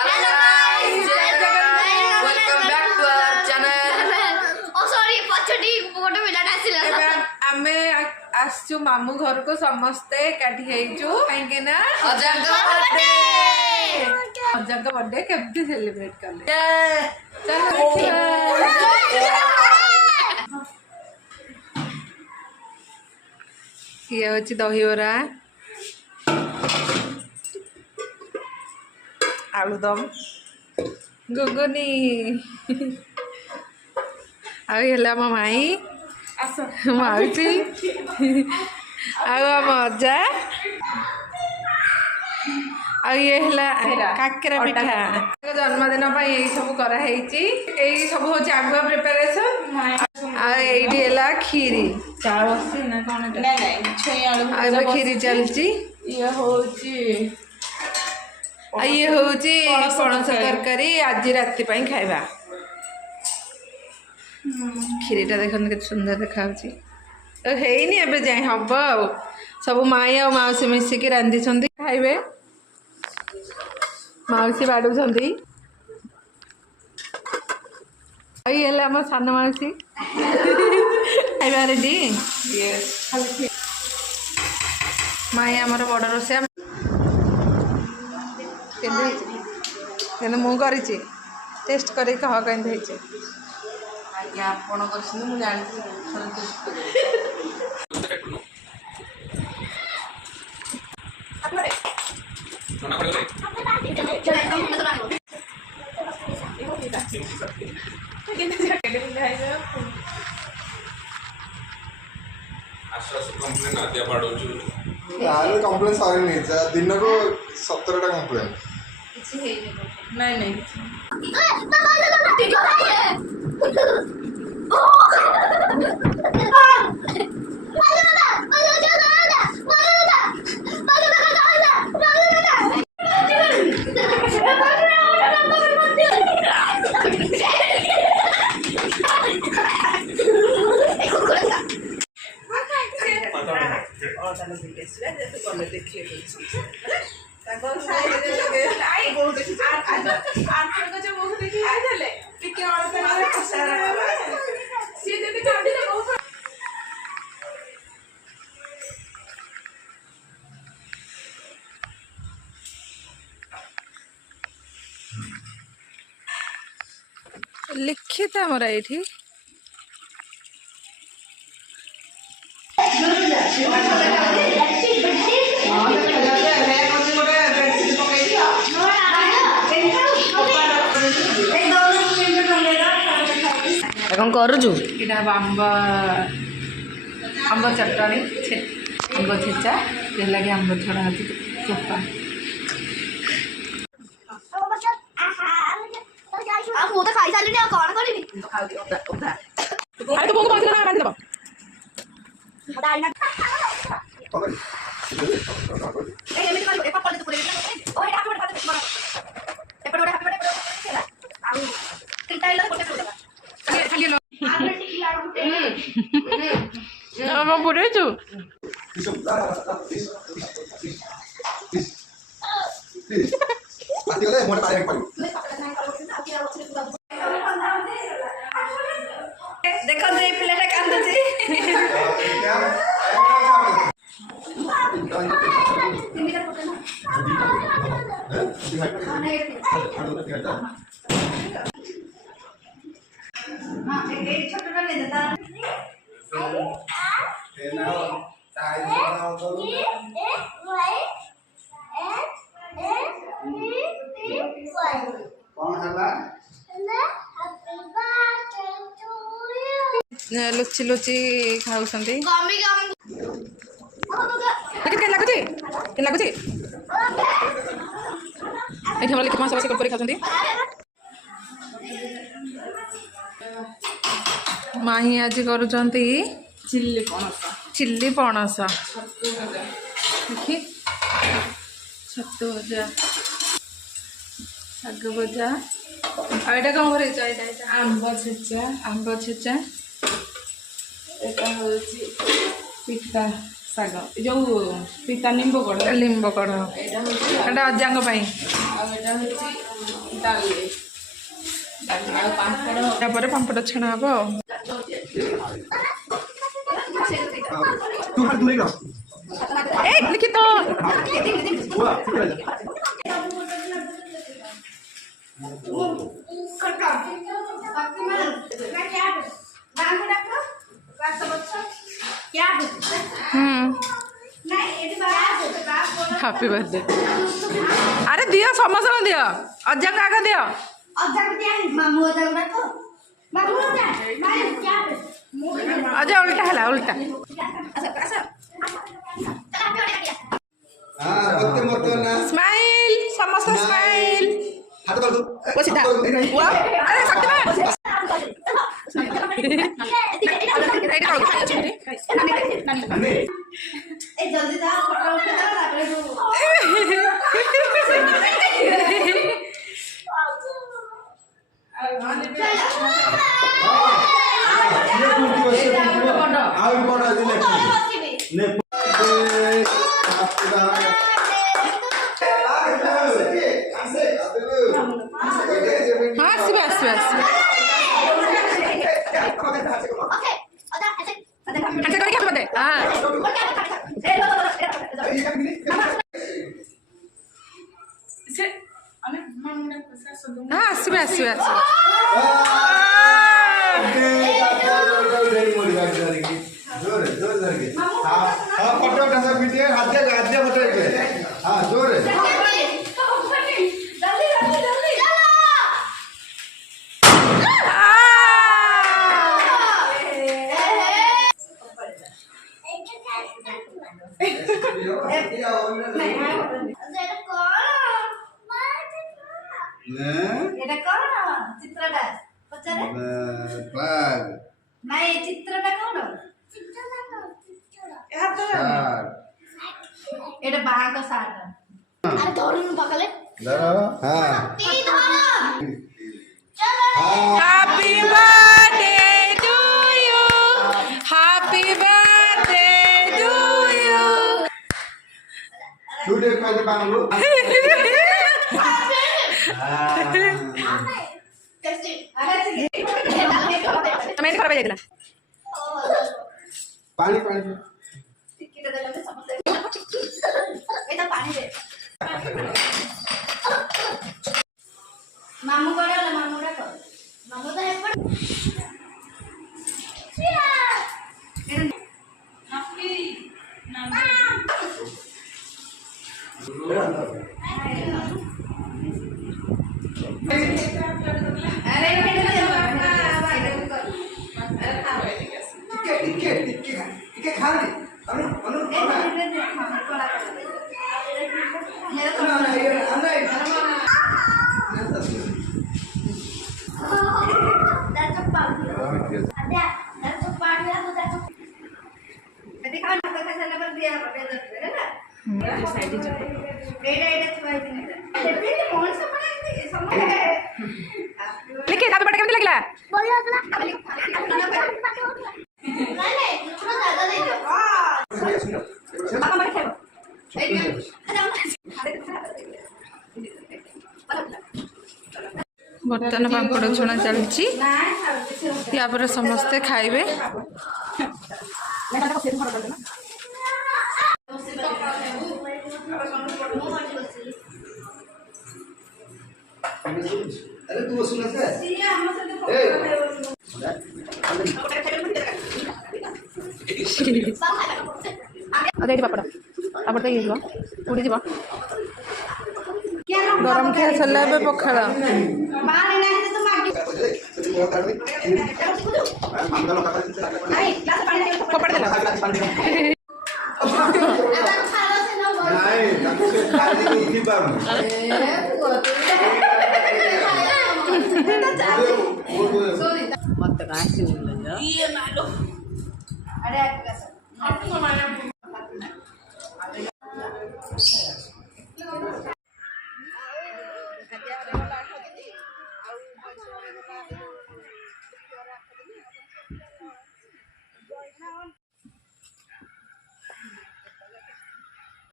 Hello guys, welcome back to our channel. Oh sorry, पछटी गोटे मिलाटा आसिला आमे आसचु मामू घर को समस्ते काठी हेइचु काहे ना अजय का बर्थडे। अजय का बर्थडे केमती सेलिब्रेट करले ये होची दहीबरा आलूदम गुगुनी आम माई माउसी आजा काकेरा पिठा जन्मदिन यही सब कराई सब हूँ आगुआ प्रिपेरेसन आईला खीरी ना कौन खीरी चलती ये हूँ पणस तरकारी आज राति खाइबा खीरीटा देखते के सुंदर देखा हैनी एबे जाए हम आ सब माई आ मौसी मिसिकी रांधि खाइबे मौसी बाड़ू ये आम सान मौसी खाइबा रेडी माई आमर बड़ रोषे मु कर टेस्ट कर कह कहीं आज्ञा आपण करछन मु जानि कंप्लेन सॉरी नहीं दिन को 17टा कंप्लेन नहीं नहीं लिखित आमर ये कौन करूचु आंब आंब चटनी आंब छेचा ये लगे आंब छड़ा चोपा मु तो खाई साली कौन करी बुढ़ेचु देखो ये पिलाटा कांदुची छोटा ले देता लुचि लुचि खाऊ गमी लगुच लगुच ये लिखित मसला से खाते माही आज करुँच चिल्ली पणस देखी छतु भजा शाग भजा आईटा कौन कर आंब छेचा पिता शाग जो पिता निम्ब कड़ एटा अजांग ଡାଲି ଆଉ ପାମ୍ପଡ଼ ତାପରେ ପାମ୍ପଡ଼ ଛଣା ହବ ଆଉ तू हाथ दूर रख ଏ ଲିଖିତ हुआ ठीक है ହାପି ବାର୍ଥଡେ ଆରେ ଦିଅ ସମସ୍ତଙ୍କୁ ଦିଅ ଅଜାଙ୍କୁ ଆଗ ଦିଅ ଅଜା ଉଲ୍ଟା ହେଲା ଉଲ୍ଟା हां मत मत ना ସ୍ମାଇଲ୍ ସମସ୍ତେ ସ୍ମାଇଲ୍ हाथ कर दो ବସିଥା ଆରେ ଶକ୍ତିମାନ ଏଇଟା କଣ जल्दी जा फोटो उठा ताପରେ आओ बड़ा दिन ने ହଁ ଆସିବେ ଆସିବେ ଆସିବେ ହାତ କରିକି ହାତ ଦେ ହଁ ହଁ ଆସିବେ ଆସିବେ ଆସିବେ जोर जोर करके हां हां फोटो उठा सब वीडियो हाथ दे फोटो एक हां जोर এটা কোন চিত্রটা পছরে फ्लैग নাই চিত্রটা কোন এটা বাহার का साथ আরে ধরুন পাকালে हां ती ধর চলো Happy birthday to you. Happy birthday to you. तू देख पाए बांगलो टेस्टी আরে আমি এটা খারাপ হয়ে গেল पानी पानी টিকিটা দিলাম সমস্যা এটা পানি দে মামু করে না মামুরা কর মামু তো একবার टिके खा ले अनु अनु लिखी हैप्पी बर्थडे केमती लागला बर्तन पापड़ छुणा चलती या पर समस्ते खाइबे अरे तू सुन से अरे पापड़ पापड़ तो ये उड़ी जीव गरम खाई सारा पखाड़ कपड़ देला मत काशी अरे